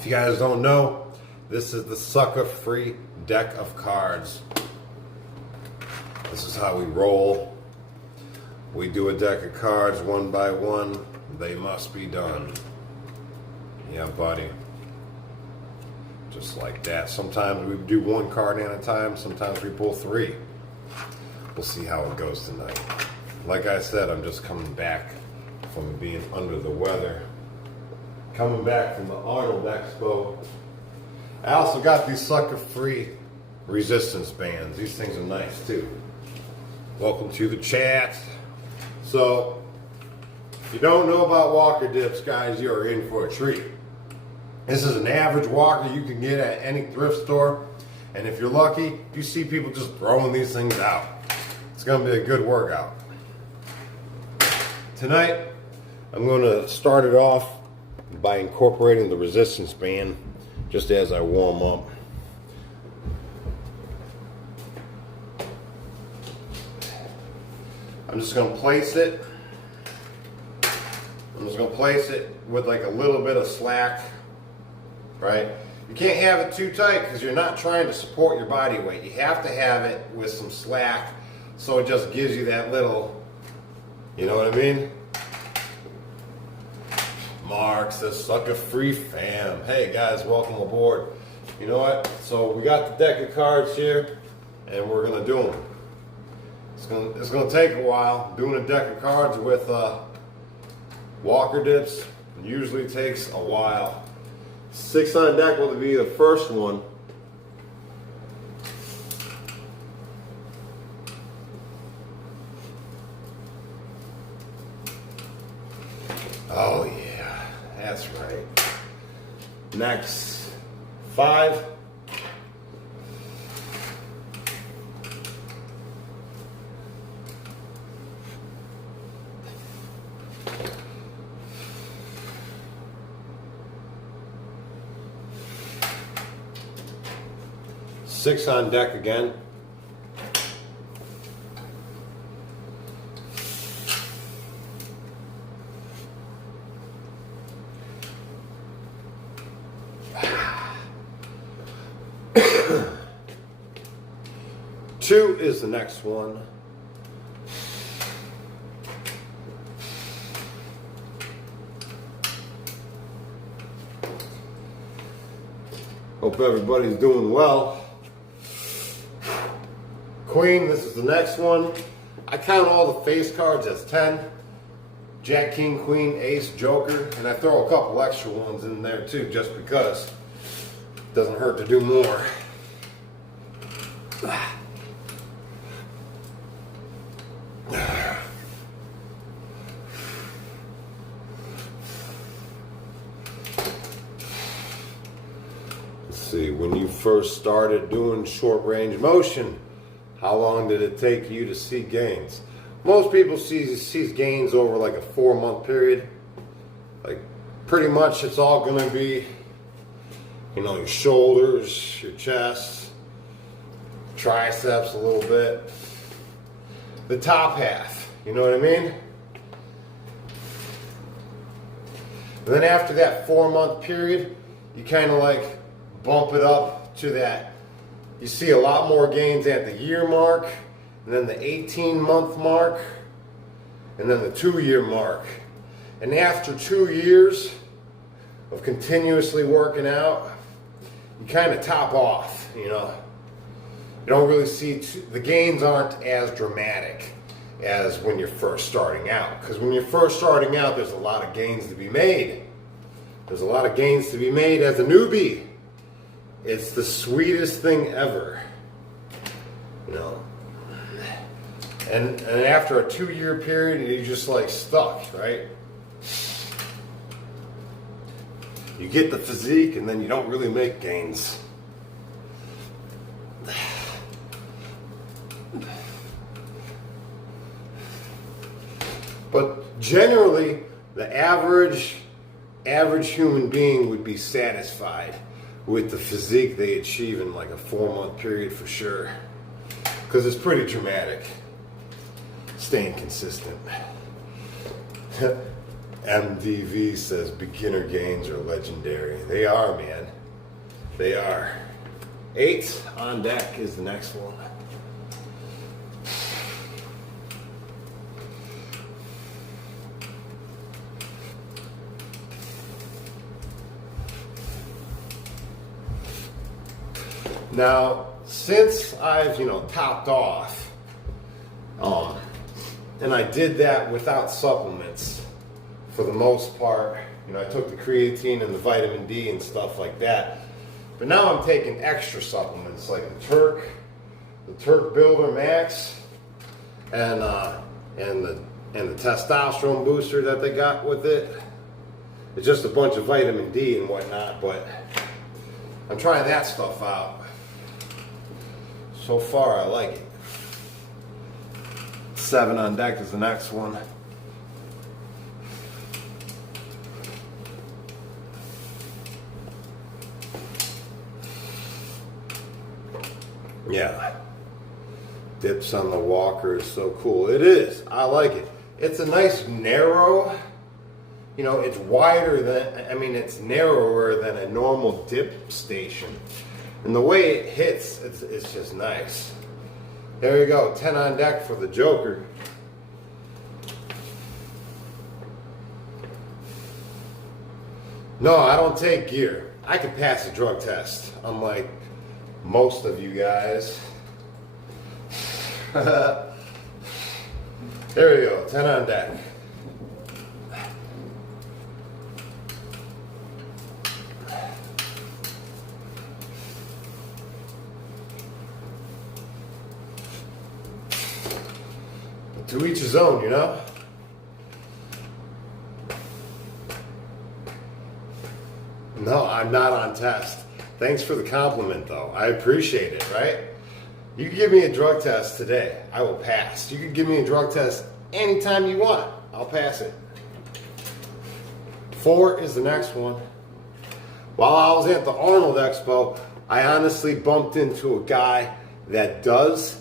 If you guys don't know, this is the sucker-free deck of cards. This is how we roll. We do a deck of cards one by one. They must be done. Yeah, buddy. Just like that. Sometimes we do one card at a time. Sometimes we pull three. We'll see how it goes tonight. Like I said, I'm just coming back from being under the weather. Coming back from the Arnold Expo. I also got these sucker-free resistance bands. These things are nice too. Welcome to the chat. So, if you don't know about walker dips, guys, you are in for a treat. This is an average walker you can get at any thrift store. And if you're lucky, you see people just throwing these things out. It's going to be a good workout. Tonight, I'm going to start it off by incorporating the resistance band just as I warm up. I'm just going to place it. I'm just going to place it with like a little bit of slack, right? You can't have it too tight because you're not trying to support your body weight. You have to have it with some slack so it just gives you that little, you know what I mean? Mark says, sucker free fam. Hey guys, welcome aboard. You know what? So we got the deck of cards here and we're going to do them. It's gonna take a while. Doing a deck of cards with walker dips usually takes a while. 6 on deck will be the first one. Oh yeah, that's right. Next, 5. Six on deck again. Two is the next one. Hope everybody's doing well. Queen, this is the next one. I count all the face cards as 10. Jack, King, Queen, Ace, Joker, and I throw a couple extra ones in there too, just because it doesn't hurt to do more. Let's see, when you first started doing short range motion, how long did it take you to see gains? Most people see gains over like a 4-month period. Like pretty much it's all gonna be, you know, your shoulders, your chest, triceps a little bit, the top half, you know what I mean? And then after that 4-month period, you kind of like bump it up to that. You see a lot more gains at the year mark, and then the 18-month mark, and then the 2-year mark. And after 2 years of continuously working out, you kind of top off, you know. You don't really see, the gains aren't as dramatic as when you're first starting out. Because when you're first starting out, there's a lot of gains to be made. There's a lot of gains to be made as a newbie. It's the sweetest thing ever, you know. And after a 2-year period, you're just like stuck, right? You get the physique and then you don't really make gains. But generally, the average human being would be satisfied with the physique they achieve in like a 4-month period for sure. Because it's pretty dramatic. Staying consistent. MDV says beginner gains are legendary. They are, man. They are. 8 on deck is the next one. Now, since I've, topped off, and I did that without supplements for the most part, I took the creatine and the vitamin D and stuff like that. But now I'm taking extra supplements like the Turk Builder Max, and the testosterone booster that they got with it. It's just a bunch of vitamin D and whatnot, but I'm trying that stuff out. So far, I like it. 7 on deck is the next one. Yeah. Dips on the walker is so cool. It is. I like it. It's a nice narrow, it's wider than, it's narrower than a normal dip station. And the way it hits, it's just nice. There you go, 10 on deck for the Joker. No, I don't take gear. I can pass a drug test, unlike most of you guys. There you go, 10 on deck. To each his own, No, I'm not on test. Thanks for the compliment, though. I appreciate it, right? You can give me a drug test today. I will pass. You can give me a drug test anytime you want. I'll pass it. 4 is the next one. While I was at the Arnold Expo, I honestly bumped into a guy that does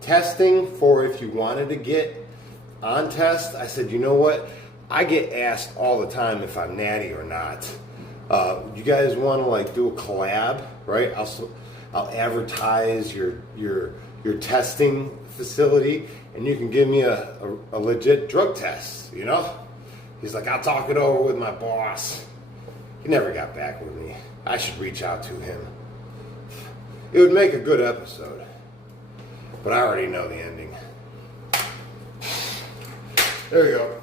testing for if you wanted to get on test. I said, you know what? I get asked all the time if I'm natty or not. You guys want to do a collab, right? I'll advertise your testing facility, and you can give me a legit drug test. He's like, I'll talk it over with my boss. He never got back with me. I should reach out to him. It would make a good episode. But I already know the ending. There you go.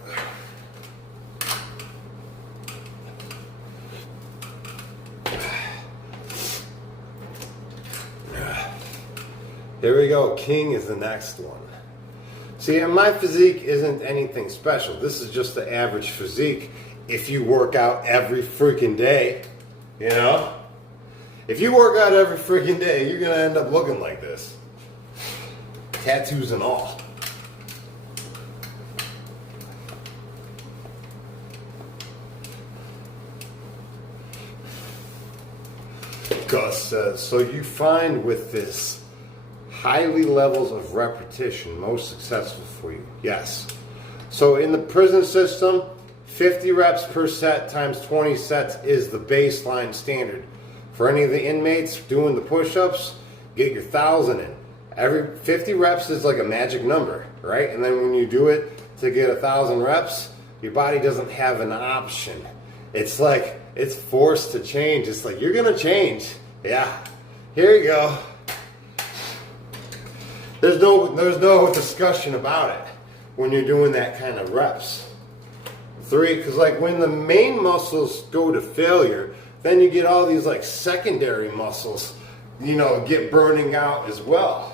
There we go. King is the next one. See, and my physique isn't anything special. This is just the average physique if you work out every freaking day. If you work out every freaking day, you're going to end up looking like this. Tattoos and all. Gus says, so you find with this highly levels of repetition most successful for you? Yes. So in the prison system, 50 reps per set times 20 sets is the baseline standard. For any of the inmates doing the push-ups, get your 1,000 in. Every 50 reps is like a magic number, right? And then when you do it to get 1,000 reps, your body doesn't have an option. It's like, it's forced to change. It's like, you're gonna change. Yeah, here you go. There's no discussion about it when you're doing that kind of reps. 3, because when the main muscles go to failure, then you get all these secondary muscles, get burning out as well.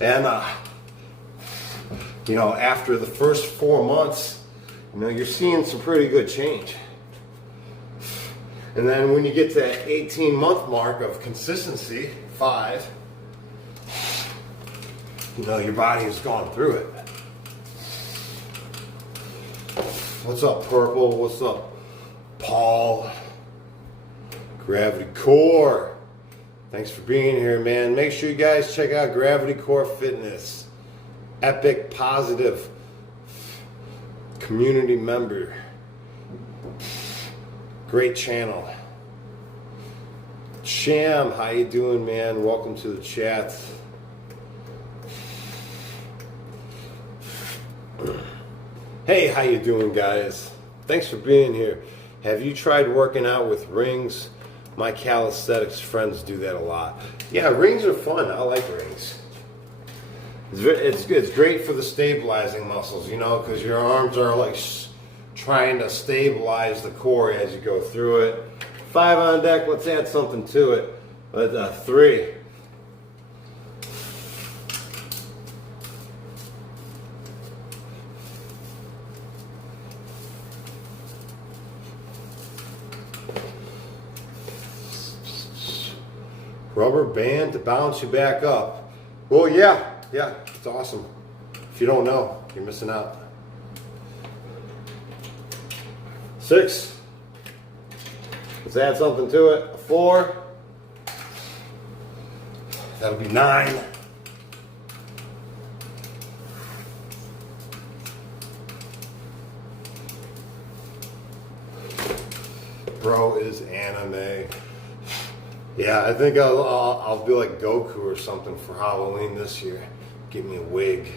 And, after the first 4 months, you're seeing some pretty good change. And then when you get to that 18-month mark of consistency, 5, your body has gone through it. What's up, Purple? What's up, Paul? Gravity Core. Thanks for being here, man. Make sure you guys check out Gravity Core Fitness. Epic, positive community member. Great channel. Sham, how you doing, man? Welcome to the chat. Hey, how you doing, guys? Thanks for being here. Have you tried working out with rings? My calisthenics friends do that a lot. Yeah, rings are fun. I like rings. It's good. It's great for the stabilizing muscles, you know, because your arms are like trying to stabilize the core as you go through it. 5 on deck. Let's add something to it. 3. Rubber band to bounce you back up. Well, yeah, it's awesome. If you don't know, you're missing out. 6. Let's add something to it. 4. That'll be 9. Bro is anime. Yeah, I think I'll be like Goku or something for Halloween this year. Get me a wig.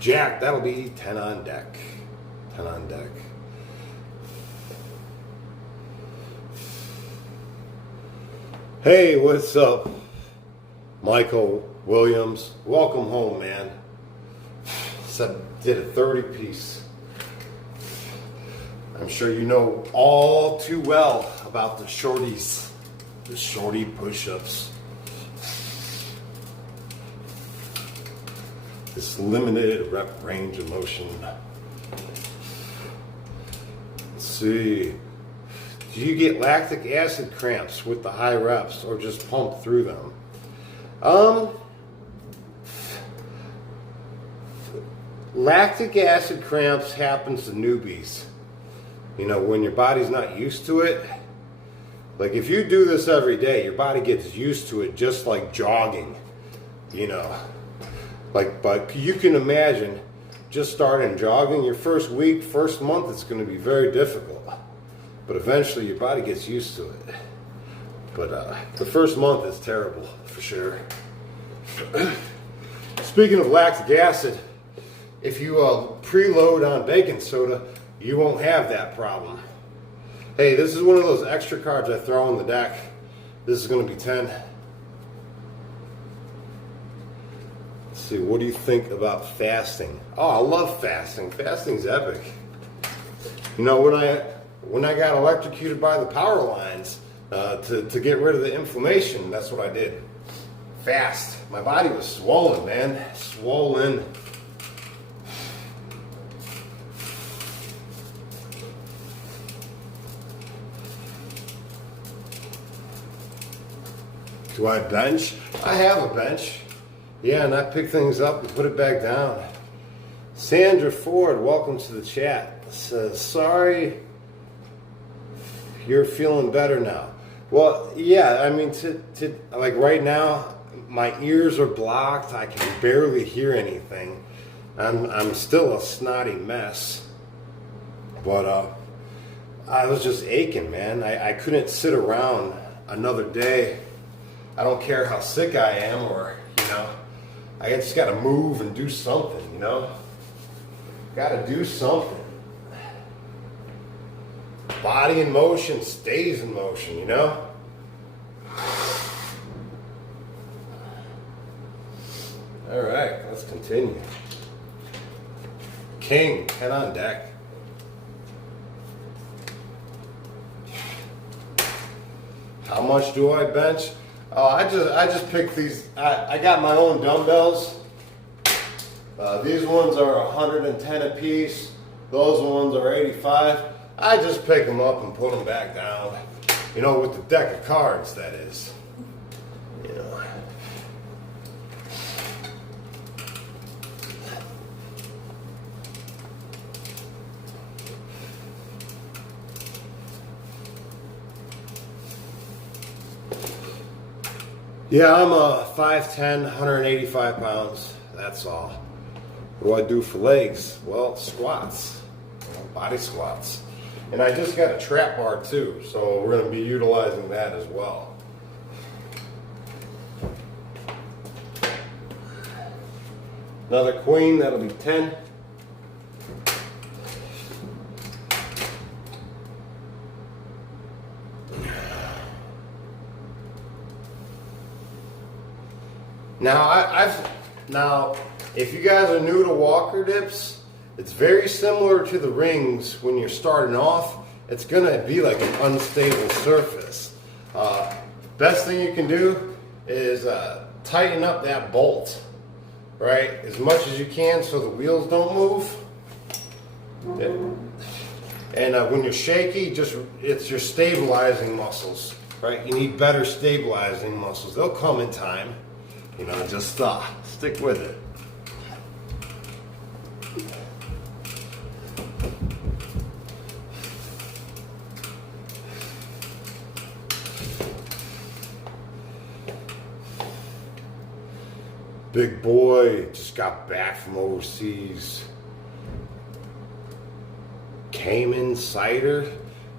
Jack, that'll be 10 on deck. 10 on deck. Hey, what's up? Michael Williams. Welcome home, man. Did a 30-piece. I'm sure you know all too well about the shorties, the shorty push-ups. This limited rep range of motion. Let's see. Do you get lactic acid cramps with the high reps or just pump through them? Lactic acid cramps happens to newbies. You know, when your body's not used to it. Like if you do this every day, your body gets used to it just like jogging, you know. Like, but you can imagine just starting jogging your first week, first month, it's going to be very difficult. But eventually your body gets used to it. But the first month is terrible, for sure. Speaking of lactic acid, if you preload on baking soda, you won't have that problem. Hey, this is one of those extra cards I throw on the deck. This is going to be 10. Let's see, what do you think about fasting? Oh, I love fasting. Fasting's epic. You know, when I got electrocuted by the power lines to get rid of the inflammation, that's what I did. Fast. My body was swollen, man. Swollen. Do I bench? I have a bench. Yeah, and I pick things up and put it back down. Sandra Ford, welcome to the chat. Says, sorry, you're feeling better now. Well, yeah, I mean, like right now, my ears are blocked. I can barely hear anything. I'm still a snotty mess. But I was just aching, man. I couldn't sit around another day. I don't care how sick I am, or, you know, I just got to move and do something, you know. Got to do something. Body in motion stays in motion, you know. All right, let's continue. King, 10 on deck. How much do I bench? Oh, I just picked these. I got my own dumbbells. These ones are 110 a piece. Those ones are 85. I just pick them up and put them back down. You know, with the deck of cards, that is. You know. Yeah, I'm a 5'10", 185 pounds. That's all. What do I do for legs? Well, squats, body squats. And I just got a trap bar too, so we're going to be utilizing that as well. Another queen, that'll be 10. Now, if you guys are new to walker dips, it's very similar to the rings when you're starting off. It's gonna be like an unstable surface. Best thing you can do is tighten up that bolt, right, as much as you can so the wheels don't move. And when you're shaky, it's your stabilizing muscles, right? You need better stabilizing muscles. They'll come in time. You know, just stick with it. Big boy just got back from overseas. Cayman cider.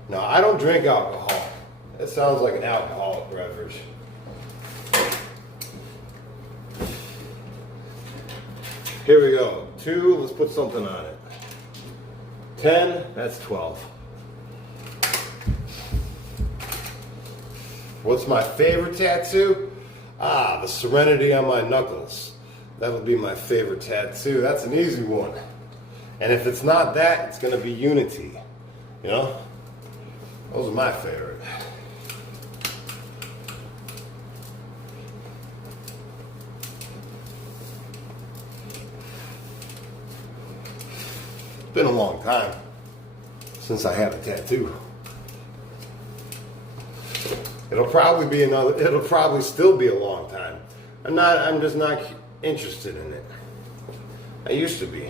No, I don't drink alcohol. That sounds like an alcoholic beverage. Here we go. 2, let's put something on it. 10, that's 12. What's my favorite tattoo? The serenity on my knuckles. That would be my favorite tattoo. That's an easy one. And if it's not that, it's gonna be unity. You know? Those are my favorite. Been a long time since I had a tattoo. It'll probably still be a long time. I'm just not interested in it. I used to be.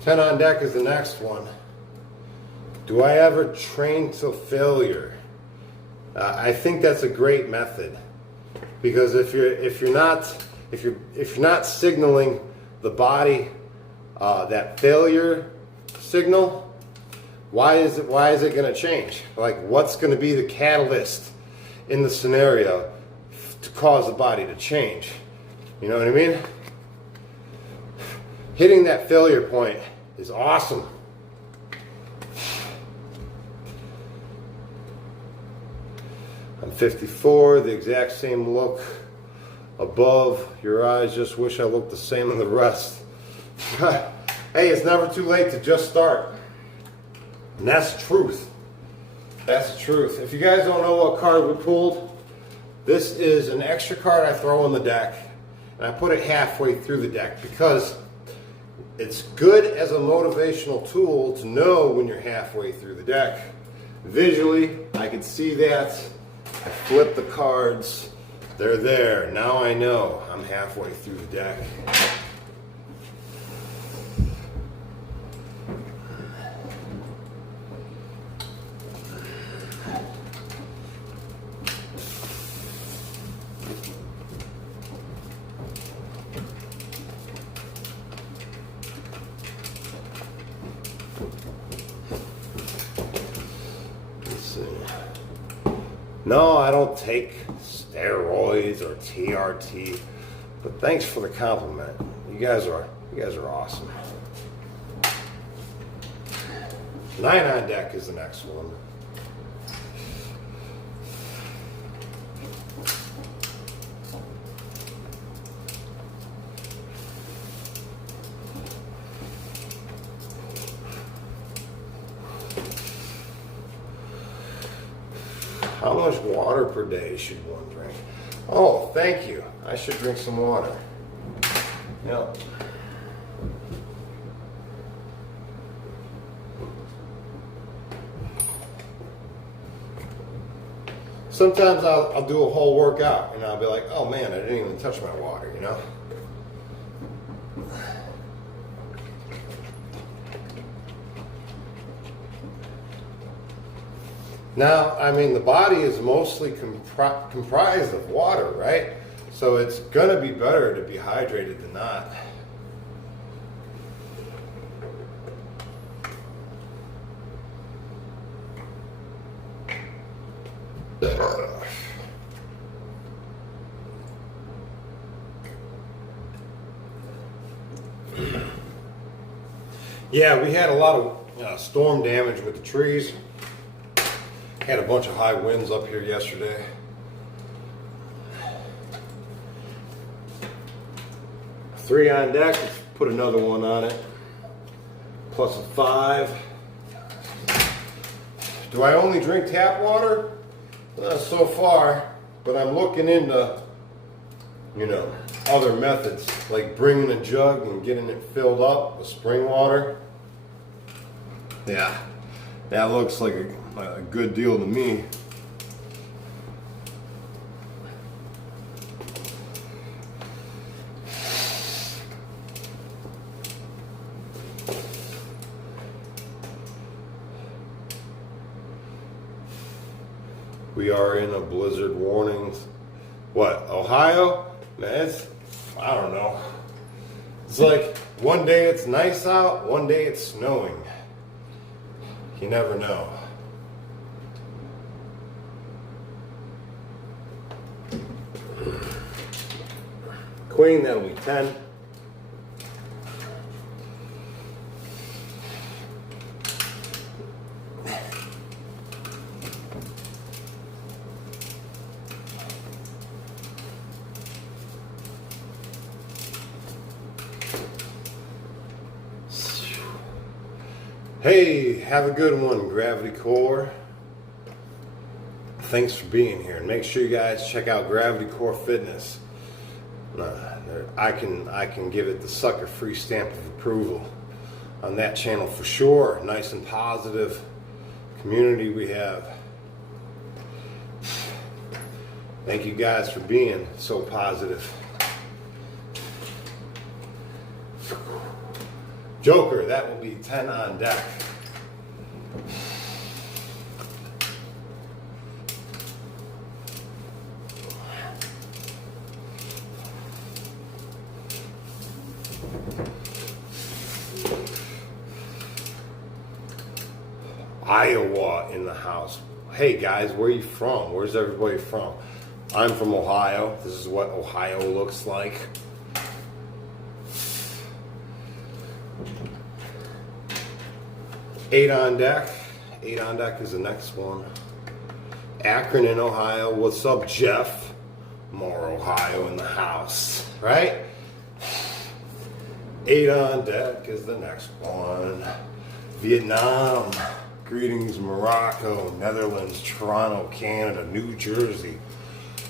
10 on deck is the next one. Do I ever train to failure? I think that's a great method, because if you're not signaling the body that failure signal, why is it going to change? Like, what's going to be the catalyst in the scenario to cause the body to change? You know what I mean? Hitting that failure point is awesome. I'm 54, the exact same look above your eyes, just wish I looked the same in the rest. Hey, it's never too late to just start. And that's the truth. That's the truth. If you guys don't know what card we pulled, this is an extra card I throw on the deck, and I put it halfway through the deck because it's good as a motivational tool to know when you're halfway through the deck. Visually, I can see that. I flip the cards. They're there. Now I know I'm halfway through the deck. Let's see. No, I don't take steroids or TRT, but thanks for the compliment. You guys are awesome. 9 on deck is the next one. How much water per day should one drink? Oh, thank you. I should drink some water. Yep. Sometimes I'll do a whole workout and I'll be like, oh man, I didn't even touch my water, you know? Now, I mean, the body is mostly comprised of water, right? So it's gonna be better to be hydrated than not. Yeah, we had a lot of storm damage with the trees. Had a bunch of high winds up here yesterday. Three on deck, let's put another one on it. Plus a 5. Do I only drink tap water? So far, but I'm looking into, other methods, like bringing a jug and getting it filled up with spring water. Yeah, that looks like a good deal to me. We are in a blizzard warning. What, Ohio? Man, I don't know. It's like one day it's nice out, one day it's snowing. You never know. Queen, that'll be 10. Hey, have a good one, Gravity Core. Thanks for being here. And make sure you guys check out Gravity Core Fitness. I can give it the sucker-free stamp of approval on that channel for sure. Nice and positive community we have. Thank you guys for being so positive. Joker, that will be 10 on deck. Iowa in the house. Hey guys, where are you from? Where's everybody from? I'm from Ohio. This is what Ohio looks like. Eight on deck. 8 on deck is the next one. Akron in Ohio. What's up, Jeff? More Ohio in the house, right? 8 on deck is the next one. Vietnam. Greetings, Morocco, Netherlands, Toronto, Canada, New Jersey,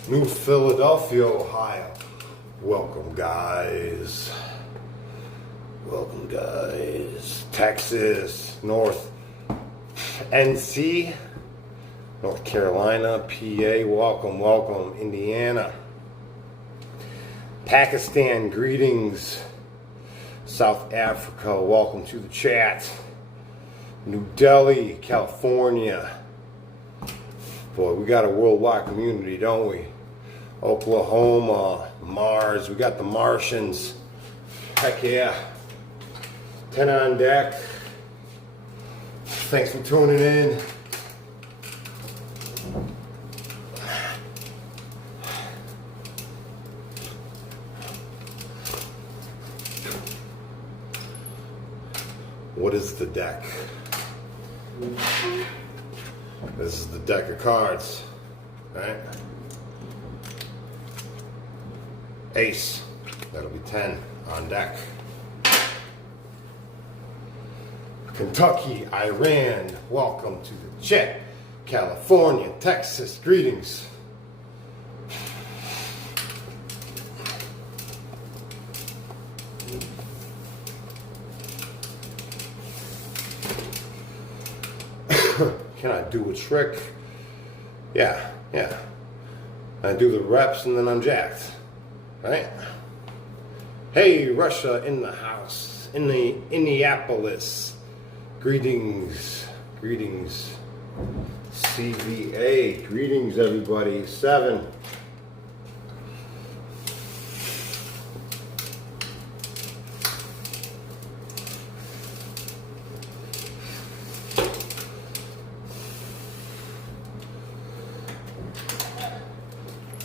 New Philadelphia, Ohio. Welcome, guys. Welcome, guys. Texas, North NC, North Carolina, PA. Welcome, welcome. Indiana, Pakistan. Greetings. South Africa. Welcome to the chat. New Delhi, California. Boy, we got a worldwide community, don't we? Oklahoma, Mars. We got the Martians. Heck yeah. 10 on deck. Thanks for tuning in. What is the deck? This is the deck of cards, right? Ace, that'll be 10 on deck. Kentucky, Iran, welcome to the chat. California, Texas, greetings. Can I do a trick? Yeah. I do the reps and then I'm jacked, right? Hey, Russia in the house, in the Indianapolis. Greetings. CVA, greetings everybody. 7.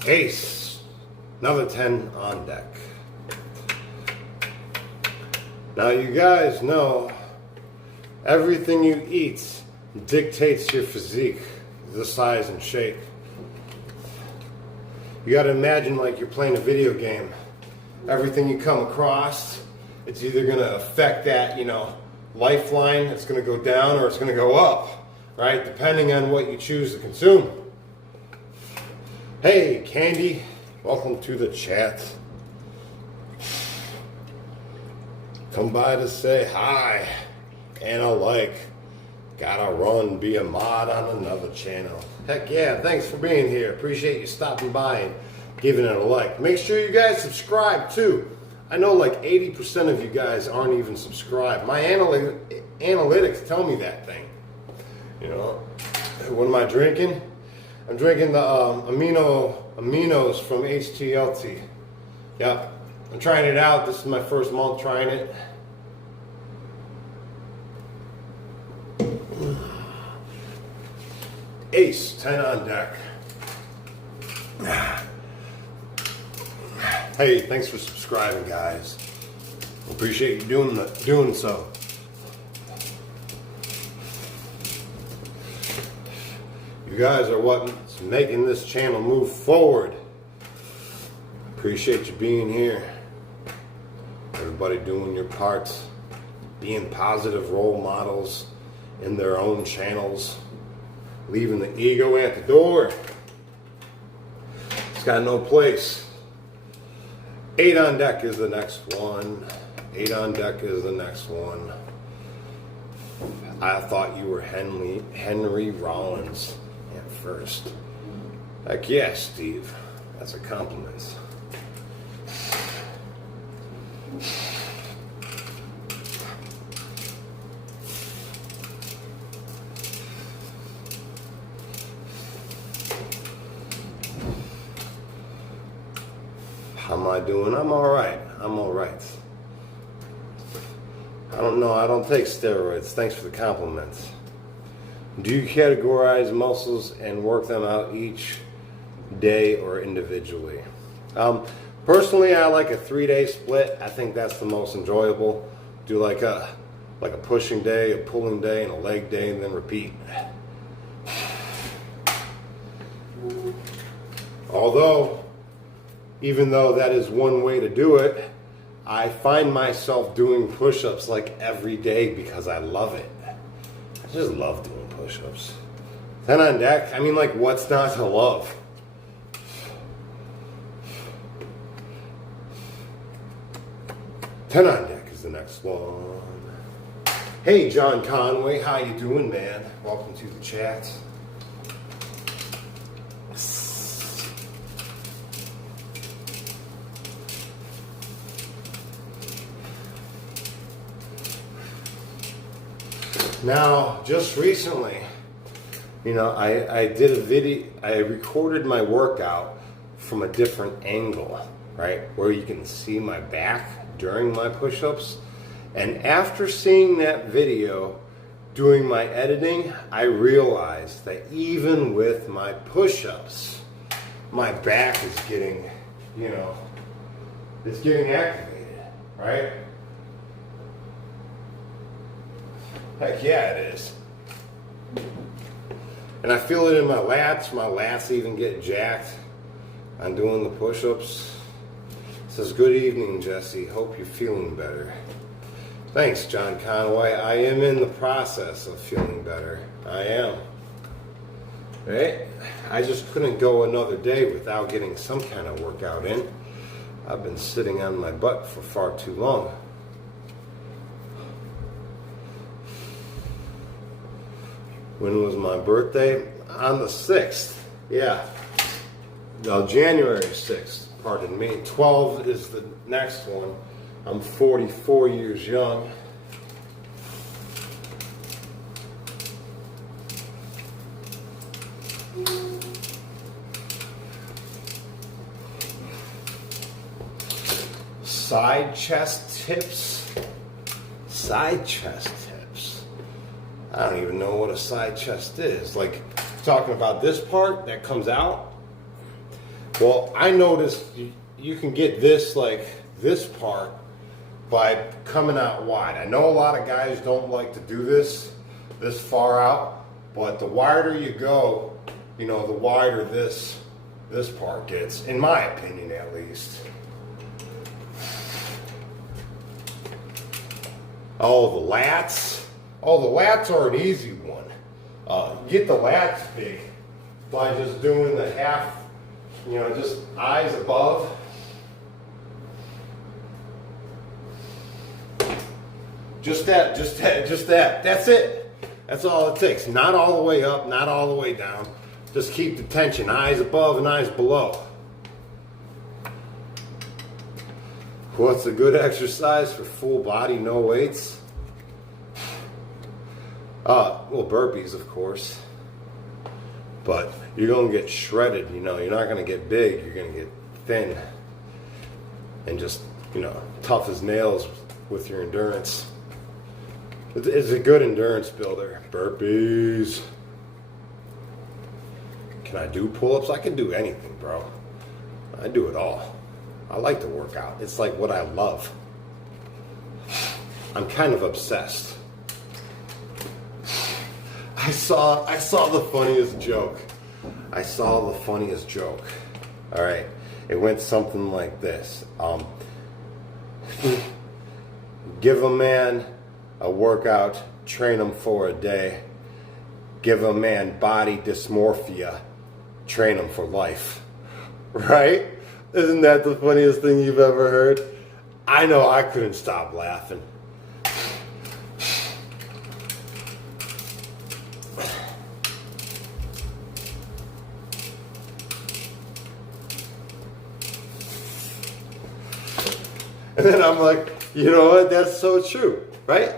Ace, another 10 on deck. Now you guys know everything you eat dictates your physique, the size and shape. You gotta imagine like you're playing a video game. Everything you come across, it's either gonna affect that, lifeline, it's gonna go down or it's gonna go up, right? Depending on what you choose to consume. Hey, Candy, welcome to the chat. Come by to say hi and a like. Gotta run, be a mod on another channel. Heck yeah, thanks for being here. Appreciate you stopping by and giving it a like. Make sure you guys subscribe too. I know like 80% of you guys aren't even subscribed. My analytics tell me that thing. What am I drinking? I'm drinking the aminos from HTLT. Yep, I'm trying it out. This is my first month trying it. Ace, 10 on deck. Hey, thanks for subscribing, guys. Appreciate you doing so. You guys are what's making this channel move forward. Appreciate you being here. Everybody doing your parts, being positive role models in their own channels, leaving the ego at the door. It's got no place. 8 on deck is the next one. 8 on deck is the next one. I thought you were Henry Rollins at first. Heck yeah, Steve. That's a compliment. How am I doing? I'm all right. I'm all right. I don't know. I don't take steroids. Thanks for the compliments. Do you categorize muscles and work them out each day or individually? Personally, I like a 3-day split. I think that's the most enjoyable. Do like a pushing day, a pulling day, and a leg day, and then repeat. Even though that is one way to do it, I find myself doing push-ups like every day because I love it. I just love doing push-ups. 10 on deck, I mean, like, what's not to love? Ten on deck is the next one. Hey, John Conway, how you doing, man? Welcome to the chat. Now, just recently, I did a video, I recorded my workout from a different angle, right? Where you can see my back during my push-ups. And after seeing that video, doing my editing, I realized that even with my push-ups, my back is getting, it's getting activated, right? Heck yeah, it is. And I feel it in my lats. My lats even get jacked on doing the push-ups. It says, good evening, Jesse. Hope you're feeling better. Thanks, John Conway. I am in the process of feeling better. I am. Right? I just couldn't go another day without getting some kind of workout in. I've been sitting on my butt for far too long. When was my birthday? On the 6th. Yeah. No, January 6th. Pardon me. 12 is the next one. I'm 44 years young. side chest tips. Side chest tips. I don't even know what a side chest is. Like talking about this part that comes out. Well, I noticed you can get this, like this part, by coming out wide. I know a lot of guys don't like to do this far out, but the wider you go, you know, the wider this part gets, in my opinion at least. Oh, the lats. Oh, the lats are an easy one. Get the lats big by just doing the half, you know, just eyes above. Just that. That's it. That's all it takes. Not all the way up, not all the way down. Just keep the tension. Eyes above and eyes below. What's a good exercise for full body, no weights? Well, burpees, of course. But you're going to get shredded, you know. You're not going to get big. You're going to get thin. And just, you know, tough as nails with your endurance. It's a good endurance builder. Burpees. Can I do pull-ups? I can do anything, bro. I do it all. I like to work out. It's like what I love. I'm kind of obsessed. I saw the funniest joke. All right. It went something like this. Give a man a workout, train him for a day. Give a man body dysmorphia, train him for life. Right? Isn't that the funniest thing you've ever heard? I know I couldn't stop laughing. And then I'm like, you know what? That's so true, right?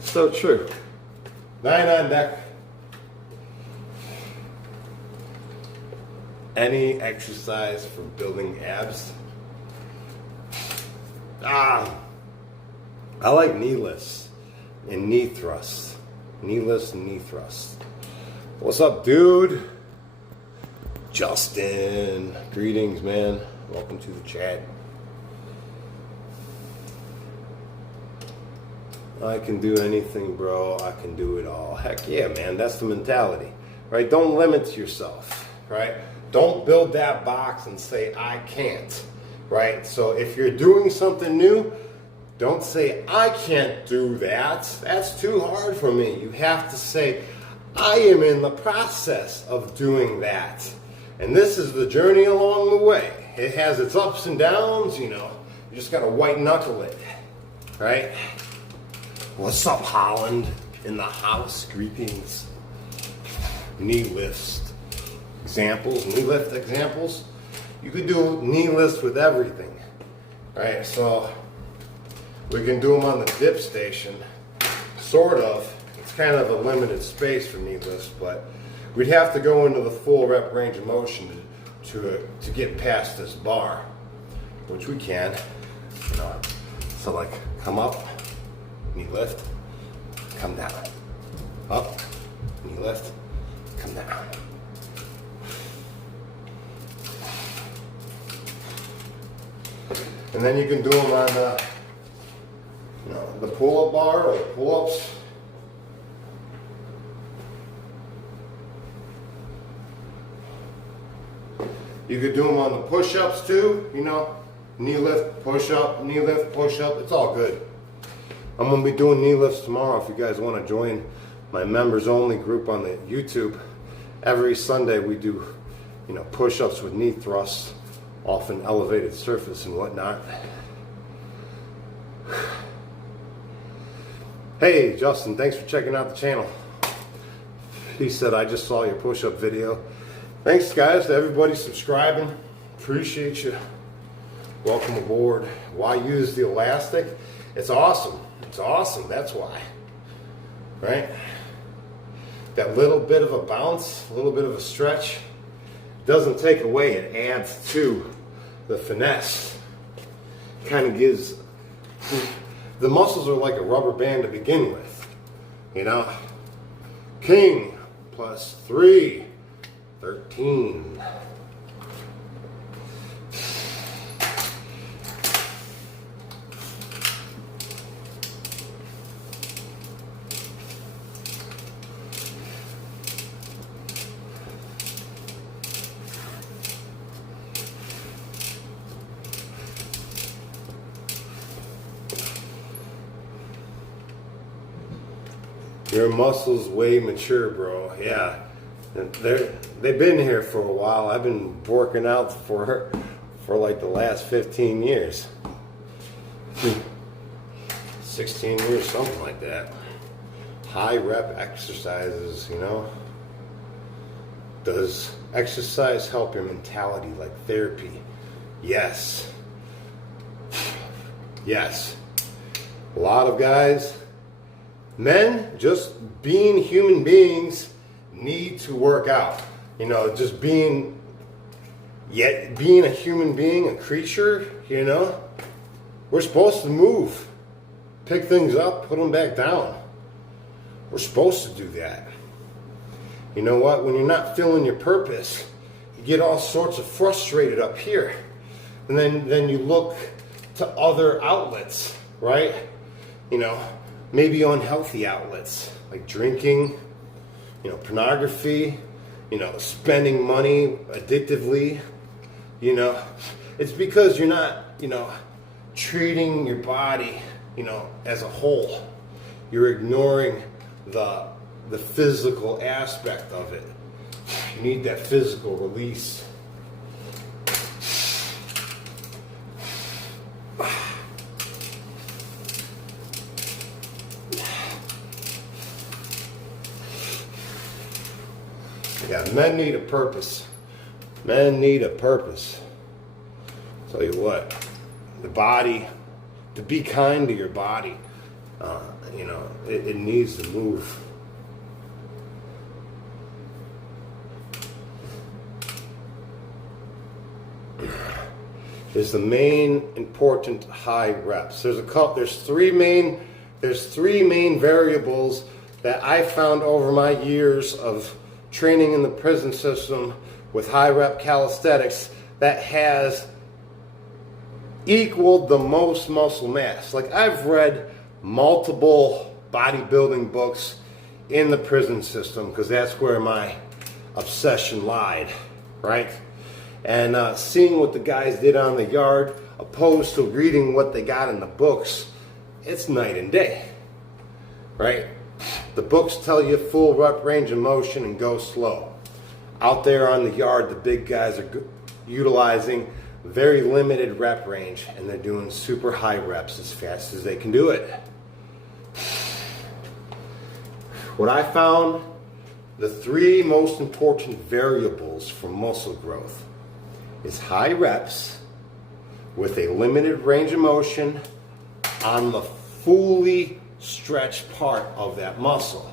So true. 9 on deck. Any exercise for building abs? I like knee lifts and knee thrusts. Knee lifts and knee thrusts. What's up, dude? Justin. Greetings, man. Welcome to the chat. I can do anything, bro. I can do it all. Heck yeah, man. That's the mentality, right? Don't limit yourself, right? Don't build that box and say, I can't, right? So if you're doing something new, don't say, I can't do that. That's too hard for me. You have to say, I am in the process of doing that. And this is the journey along the way. It has its ups and downs, you know. You just got to white knuckle it, right? What's up, Holland? In the house, greetings. Knee lifts. Examples, knee lift examples. You could do knee lifts with everything, right? So we can do them on the dip station, sort of. It's kind of a limited space for knee lifts, but we'd have to go into the full rep range of motion to get past this bar, which we can. You know, so like come up, knee lift, come down, up, knee lift, come down. And then you can do them on the pull-up bar or the pull-ups. You could do them on the push-ups too, you know. Knee lift, push-up, knee lift, push-up. It's all good. I'm going to be doing knee lifts tomorrow if you guys want to join my members-only group on the YouTube. Every Sunday we do, you know, push-ups with knee thrusts off an elevated surface and whatnot. Hey Justin, thanks for checking out the channel. He said, I just saw your push-up video. Thanks guys to everybody subscribing. Appreciate you. Welcome aboard. Why use the elastic? It's awesome. It's awesome, that's why. Right? That little bit of a bounce, a little bit of a stretch, doesn't take away, it adds to the finesse. kind of gives, the muscles are like a rubber band to begin with, you know. King plus 3, 13. Your muscles way mature, bro. Yeah, they've been here for a while. I've been working out for like the last 15 years. 16 years, something like that. High rep exercises, you know. Does exercise help your mentality like therapy? Yes. Yes. A lot of guys, men, just being human beings, need to work out. You know, just being a human being, a creature, you know, we're supposed to move, pick things up, put them back down. We're supposed to do that. You know what? When you're not feeling your purpose, you get all sorts of frustrated up here. And then you look to other outlets, right? You know, maybe unhealthy outlets like drinking, you know, pornography, you know, spending money addictively, you know. It's because you're not, you know, treating your body, you know, as a whole. You're ignoring the physical aspect of it. You need that physical release. Yeah, men need a purpose. Men need a purpose. Tell you what, the body, to be kind to your body, you know, it needs to move. Is the main important high reps. There's three main variables that I found over my years of training in the prison system with high rep calisthenics that has equaled the most muscle mass. Like, I've read multiple bodybuilding books in the prison system because that's where my obsession lied, right? And seeing what the guys did on the yard opposed to reading what they got in the books, it's night and day, right? The books tell you full rep range of motion and go slow. Out there on the yard, the big guys are utilizing very limited rep range, and they're doing super high reps as fast as they can do it. What I found, the three most important variables for muscle growth is high reps with a limited range of motion on the fully stretched part of that muscle.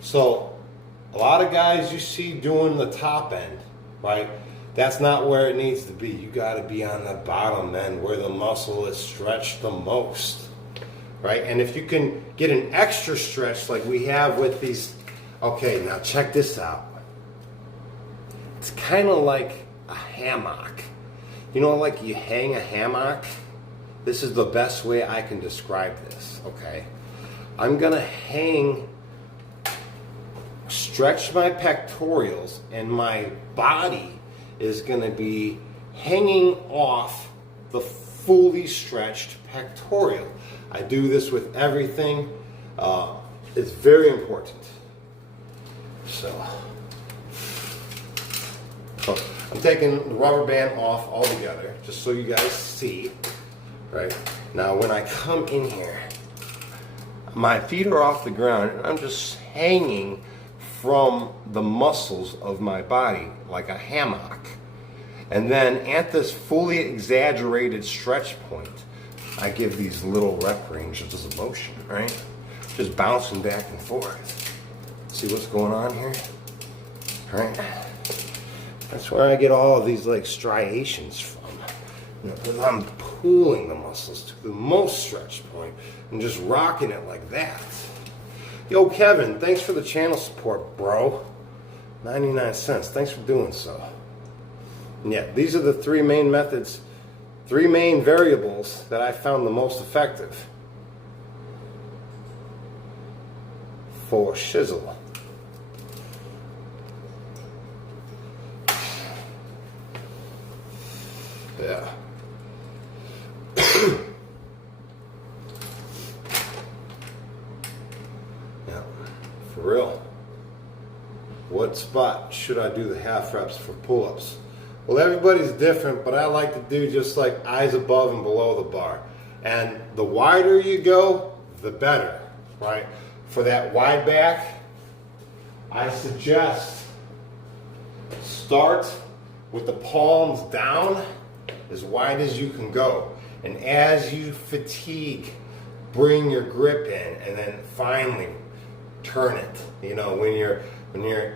So a lot of guys you see doing the top end, right? That's not where it needs to be. You got to be on the bottom end where the muscle is stretched the most, right? And if you can get an extra stretch like we have with these, okay, now check this out. It's kind of like a hammock. You know, like you hang a hammock? This is the best way I can describe this, okay? I'm gonna stretch my pectorals, and my body is gonna be hanging off the fully stretched pectoral. I do this with everything. It's very important. So, I'm taking the rubber band off altogether, just so you guys see, right? Now, when I come in here, my feet are off the ground, and I'm just hanging from the muscles of my body like a hammock. And then at this fully exaggerated stretch point, I give these little rep ranges of motion, right? Just bouncing back and forth. See what's going on here? Right? That's where I get all of these like striations from. You know, 'cause I'm pulling the muscles to the most stretch point and just rocking it like that. Yo, Kevin, thanks for the channel support, bro. 99 cents. Thanks for doing so. And yeah, these are the three main methods, three main variables that I found the most effective for shizzle. Yeah. Yeah, for real. What spot should I do the half reps for pull-ups? Well, everybody's different, but I like to do just like eyes above and below the bar. And the wider you go, the better, right? For that wide back, I suggest start with the palms down as wide as you can go. And as you fatigue, bring your grip in and then finally turn it. You know, when you're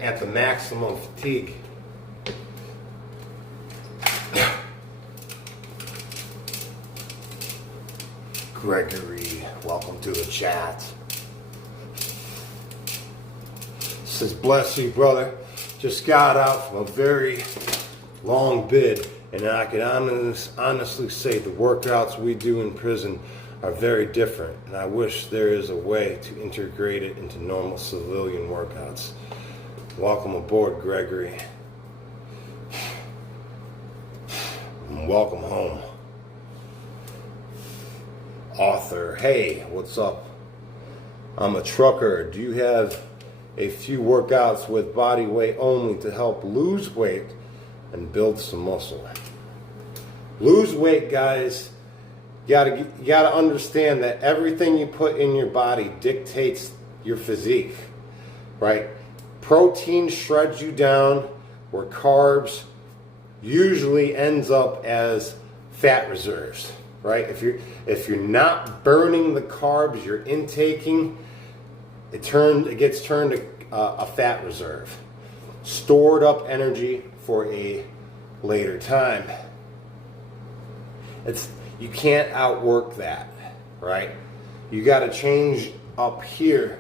at the maximum fatigue. Gregory, welcome to the chat. Says, bless you, brother. Just got out from a very long bid, and I can honestly say the workouts we do in prison are very different, and I wish there is a way to integrate it into normal civilian workouts. Welcome aboard, Gregory. And welcome home. Author, hey, what's up? I'm a trucker. Do you have a few workouts with body weight only to help lose weight and build some muscle? Lose weight, guys. You gotta understand that everything you put in your body dictates your physique, right? Protein shreds you down, where carbs usually ends up as fat reserves, right? If you're not burning the carbs you're intaking, it gets turned to a fat reserve, stored up energy for a later time. You can't outwork that, right? You got to change up here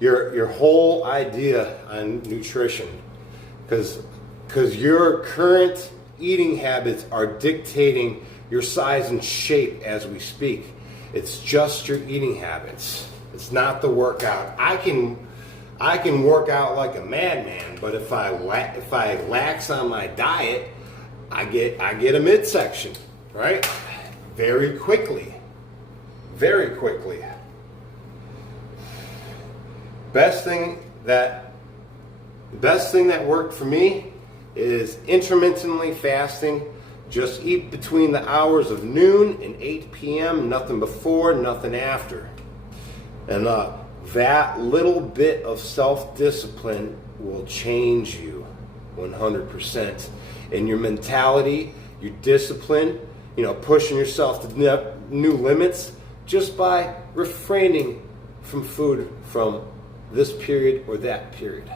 your whole idea on nutrition, because your current eating habits are dictating your size and shape as we speak. It's just your eating habits. It's not the workout. I can work out like a madman, but if I lax on my diet, I get a midsection, right? Very quickly. Very quickly. Best thing that worked for me is intermittently fasting. Just eat between the hours of noon and 8 p.m. Nothing before, nothing after. And that little bit of self-discipline will change you 100%. In your mentality, your discipline, pushing yourself to new limits just by refraining from food from this period or that period.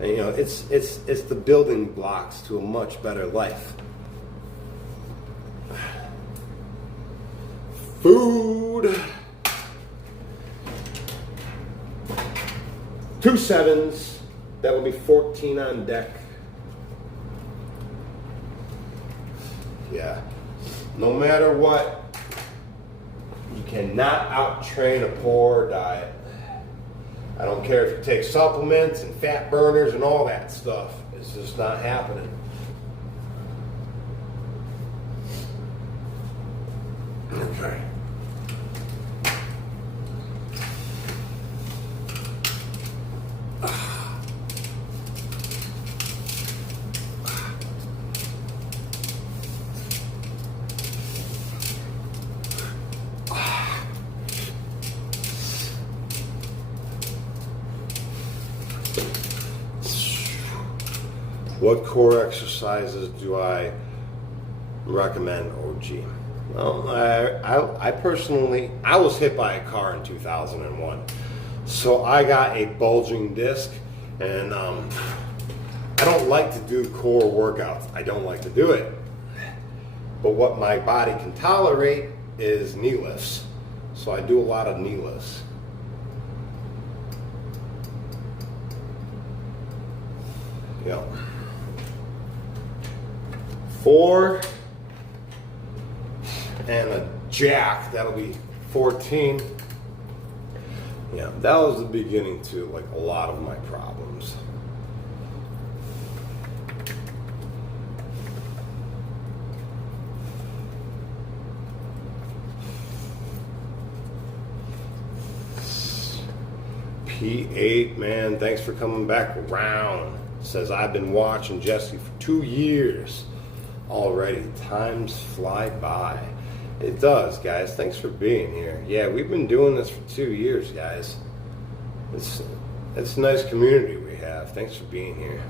And, it's the building blocks to a much better life. Food. 2 sevens. That will be 14 on deck. Yeah. No matter what, you cannot out-train a poor diet. I don't care if you take supplements and fat burners and all that stuff. It's just not happening. Okay. What core exercises do I recommend, OG? Well, I personally, I was hit by a car in 2001. So I got a bulging disc, and I don't like to do core workouts. I don't like to do it. But what my body can tolerate is knee lifts. So I do a lot of knee lifts. Yep. 4 and a jack, that'll be 14. Yeah, that was the beginning to like a lot of my problems. P8, man, thanks for coming back around. Says, I've been watching Jesse for 2 years already. Times fly by. It does, guys. Thanks for being here. Yeah, we've been doing this for 2 years, guys. It's a nice community we have. Thanks for being here.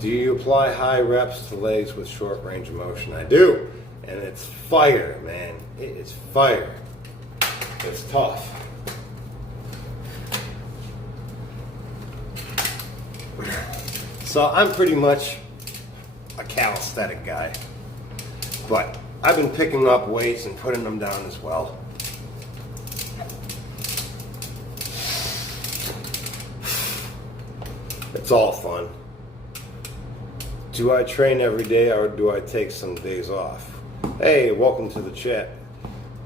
Do you apply high reps to legs with short range of motion? I do. And it's fire, man. It is fire. It's tough. So I'm pretty much a calisthenic guy, but I've been picking up weights and putting them down as well. It's all fun. Do I train every day or do I take some days off? Hey, welcome to the chat,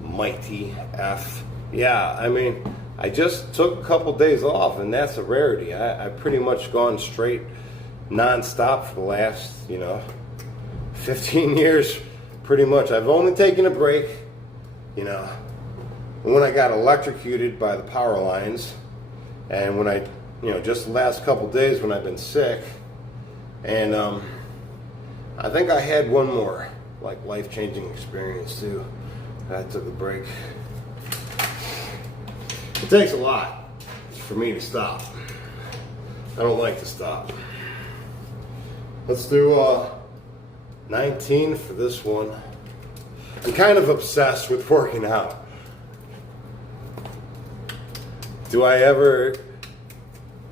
Mighty F. Yeah, I mean, I just took a couple days off, and that's a rarity. I've pretty much gone straight non-stop for the last, 15 years, pretty much. I've only taken a break, when I got electrocuted by the power lines, and when I, just the last couple days when I've been sick, and I think I had one more, like, life-changing experience, too. I took a break. It takes a lot for me to stop. I don't like to stop. Let's do 19 for this one. I'm kind of obsessed with working out. Do I ever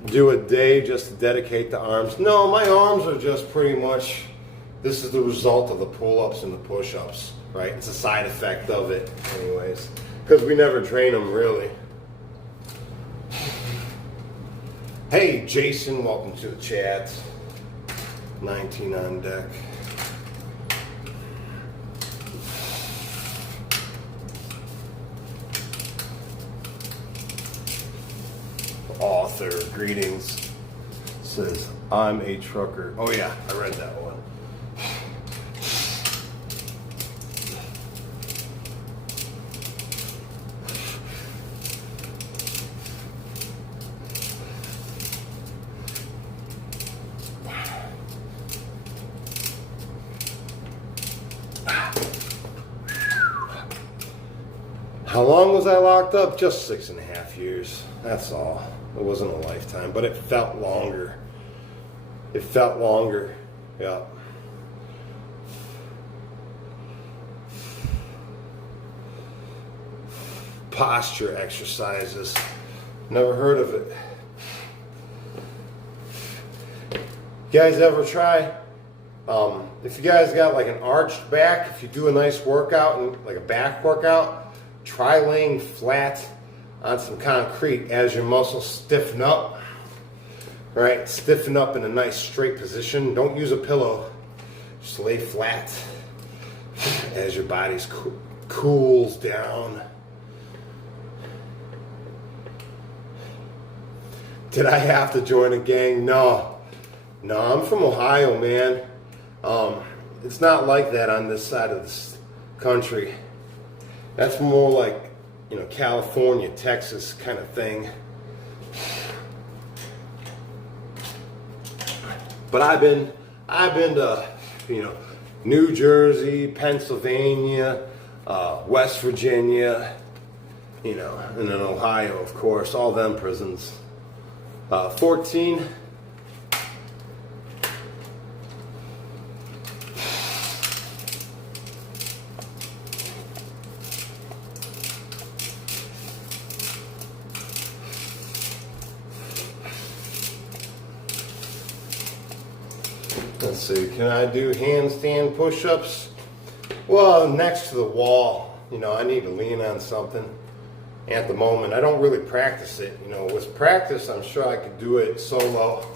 do a day just to dedicate to arms? No, my arms are just pretty much, this is the result of the pull-ups and the push-ups, right? It's a side effect of it anyways, because we never train them really. Hey, Jason, welcome to the chat. 19 on deck. Author, greetings. Says, I'm a trucker. Oh yeah, I read that one. How long was I locked up? Just 6.5 years. That's all. It wasn't a lifetime, but it felt longer. It felt longer. Yeah. Posture exercises. Never heard of it. You guys ever try? If you guys got like an arched back, if you do a nice workout and like a back workout, try laying flat on some concrete as your muscles stiffen up. All right, stiffen up in a nice straight position. Don't use a pillow. Just lay flat as your body cools down. Did I have to join a gang? No, I'm from Ohio, man. It's not like that on this side of this country. That's more like, California, Texas kind of thing. But I've been to, New Jersey, Pennsylvania, West Virginia, and then Ohio, of course, all them prisons. 14. Let's see, can I do handstand push-ups? Well, next to the wall, I need to lean on something. At the moment, I don't really practice it. With practice, I'm sure I could do it solo.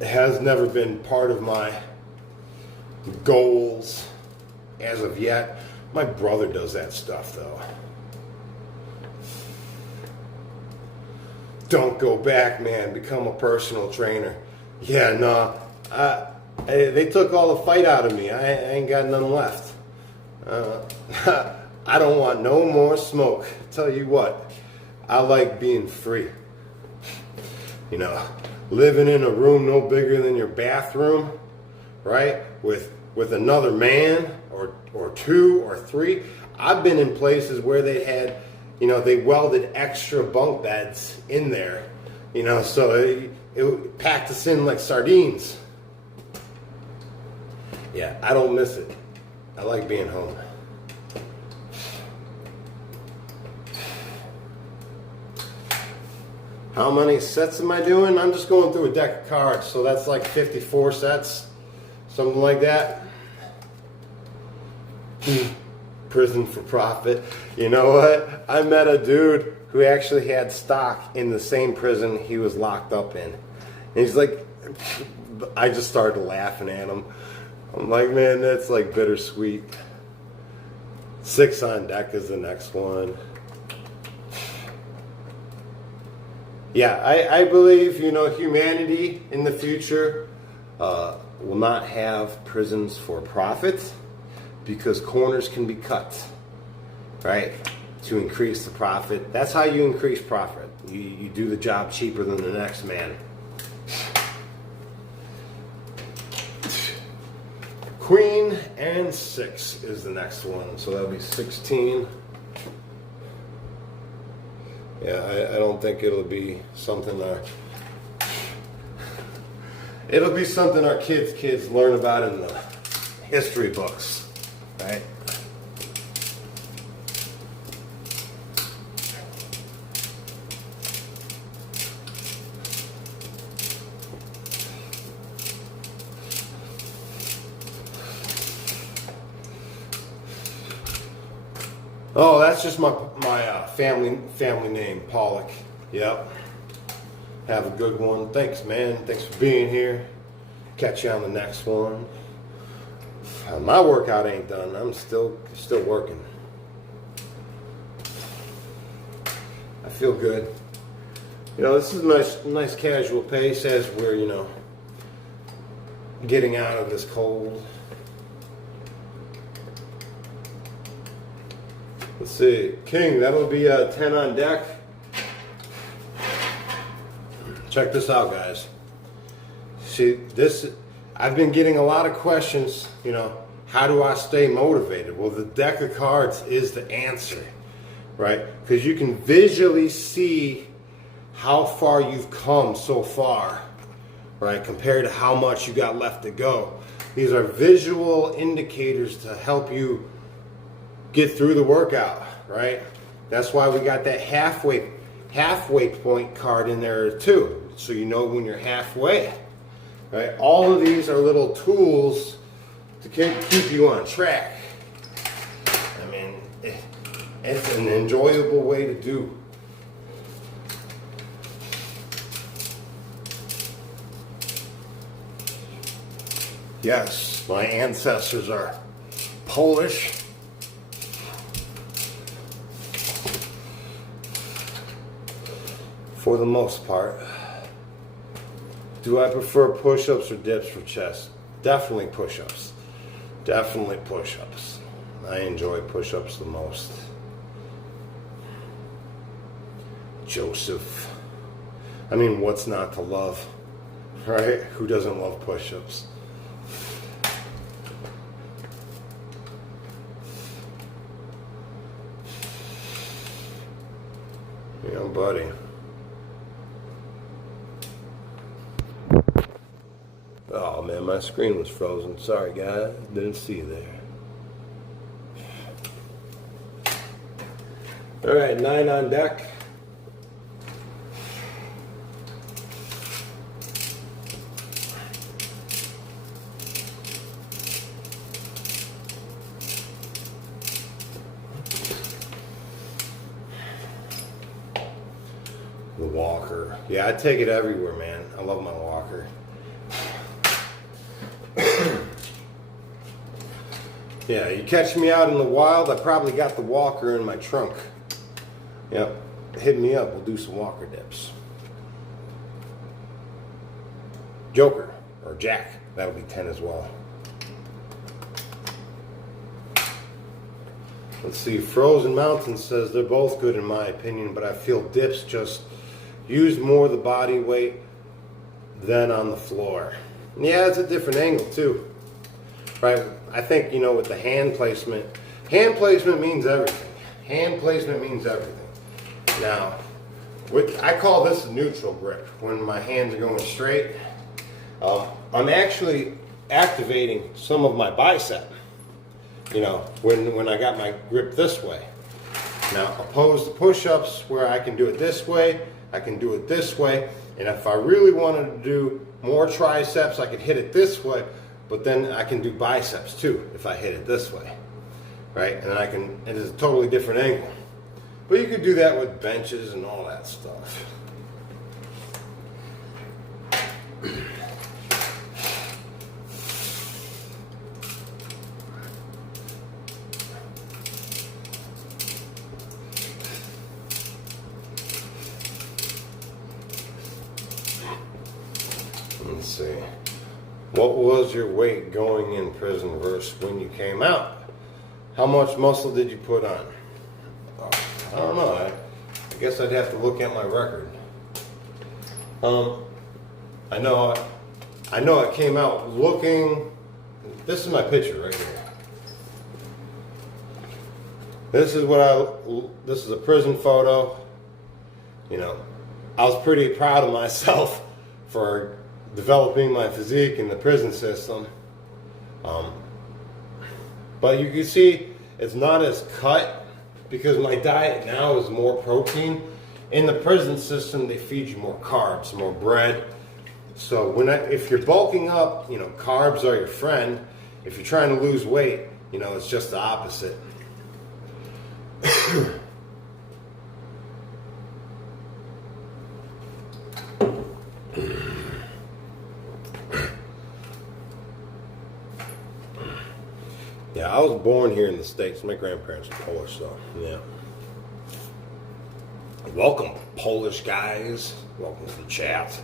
It has never been part of my goals as of yet. My brother does that stuff, though. Don't go back, man. Become a personal trainer. Yeah, no. They took all the fight out of me. I ain't got none left. I don't want no more smoke. Tell you what, I like being free. Living in a room no bigger than your bathroom, right? With another man or two or three. I've been in places where they had, they welded extra bunk beds in there, so it packed us in like sardines. Yeah, I don't miss it. I like being home. How many sets am I doing? I'm just going through a deck of cards, so that's like 54 sets, something like that. Prison for profit. You know what? I met a dude who actually had stock in the same prison he was locked up in. And he's like, I just started laughing at him. I'm like, man, that's like bittersweet. 6 on deck is the next one. Yeah, I believe, humanity in the future will not have prisons for profit because corners can be cut, right, to increase the profit. That's how you increase profit. You do the job cheaper than the next man. Queen and 6 is the next one, so that'll be 16. Yeah, I don't think it'll be something our kids learn about in the history books, right? Oh, that's just my family name, Pollock. Yep. Have a good one. Thanks, man. Thanks for being here. Catch you on the next one. My workout ain't done. I'm still working. I feel good. This is a nice casual pace as we're, getting out of this cold. Let's see, King, that'll be 10 on deck. Check this out, guys. See, I've been getting a lot of questions, how do I stay motivated? Well, the deck of cards is the answer, right? Because you can visually see how far you've come so far, right, compared to how much you got left to go. These are visual indicators to help you get through the workout, right? That's why we got that halfway point card in there too, so you know when you're halfway, right? All of these are little tools to keep you on track. I mean, it's an enjoyable way to do. Yes, my ancestors are Polish. For the most part. Do I prefer push-ups or dips for chest? Definitely push-ups. Definitely push-ups. I enjoy push-ups the most. Joseph. I mean, what's not to love? Right? Who doesn't love push-ups? Yeah, buddy. Oh man, my screen was frozen. Sorry guys, didn't see you there. Alright, 9 on deck. The walker. Yeah, I take it everywhere, man. I love my walker. Yeah, you catch me out in the wild, I probably got the walker in my trunk. Yep. Hit me up, we'll do some walker dips. Joker, or Jack, that'll be 10 as well. Let's see, Frozen Mountain says they're both good in my opinion, but I feel dips just use more of the body weight than on the floor. Yeah, it's a different angle too. Right? I think, you know, with the hand placement means everything. Hand placement means everything. Now, I call this a neutral grip when my hands are going straight. I'm actually activating some of my bicep, you know, when I got my grip this way. Now, opposed to push-ups where I can do it this way, I can do it this way, and if I really wanted to do more triceps, I could hit it this way, but then I can do biceps too if I hit it this way, right? And it is a totally different angle. But you could do that with benches and all that stuff. Let's see. What was your weight going in prison versus when you came out? How much muscle did you put on? I don't know. I guess I'd have to look at my record. I know I came out looking. This is my picture right here. This is a prison photo. You know, I was pretty proud of myself for developing my physique in the prison system. But you can see it's not as cut because my diet now is more protein. In the prison system, they feed you more carbs, more bread. So if you're bulking up, you know, carbs are your friend. If you're trying to lose weight, you know, it's just the opposite. Yeah, I was born here in the States. My grandparents are Polish, so yeah. Welcome, Polish guys. Welcome to the chat.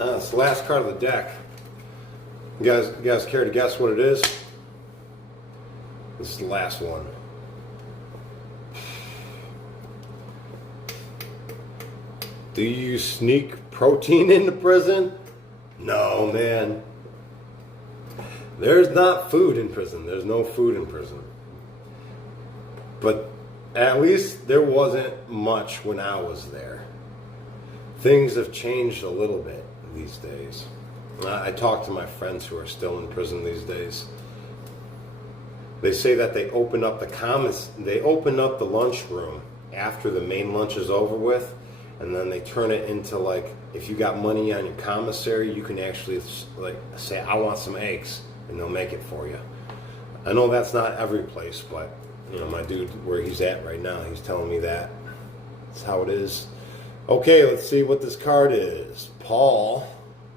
It's the last card of the deck. You guys care to guess what it is? This is the last one. Do you sneak protein into prison? No, man. There's not food in prison. There's no food in prison. But at least there wasn't much when I was there. Things have changed a little bit these days. I talk to my friends who are still in prison these days. They say that they open up the lunchroom after the main lunch is over with, and then they turn it into, like, if you got money on your commissary, you can actually like say, I want some eggs, and they'll make it for you. I know that's not every place, but you know, my dude where he's at right now, he's telling me that. That's how it is. Okay, let's see what this card is. Paul,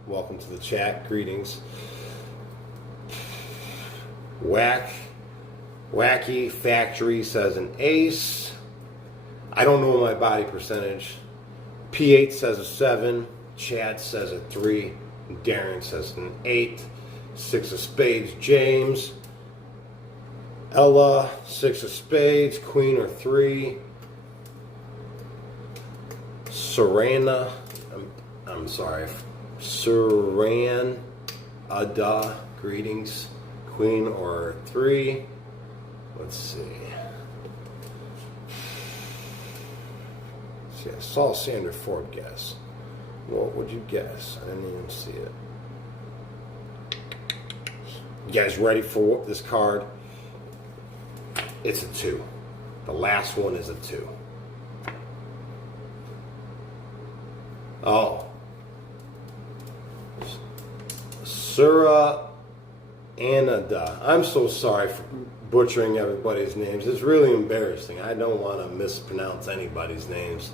welcome to the chat. Greetings. Wacky Factory says an ace. I don't know my body percentage. P8 says a 7. Chad says a 3. Darren says an 8. 6 of spades, James. Ella, 6 of spades, queen or 3. Serana, I'm sorry, Saran Ada, greetings, queen or 3. Let's see. I saw Sandra Ford guess. What would you guess? I didn't even see it. You guys ready for this card? It's a 2. The last one is a 2. Oh. Sura Anada. I'm so sorry for butchering everybody's names. It's really embarrassing. I don't want to mispronounce anybody's names.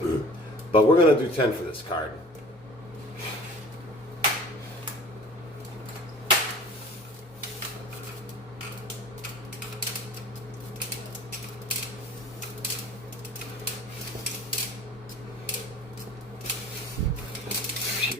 But we're going to do 10 for this card.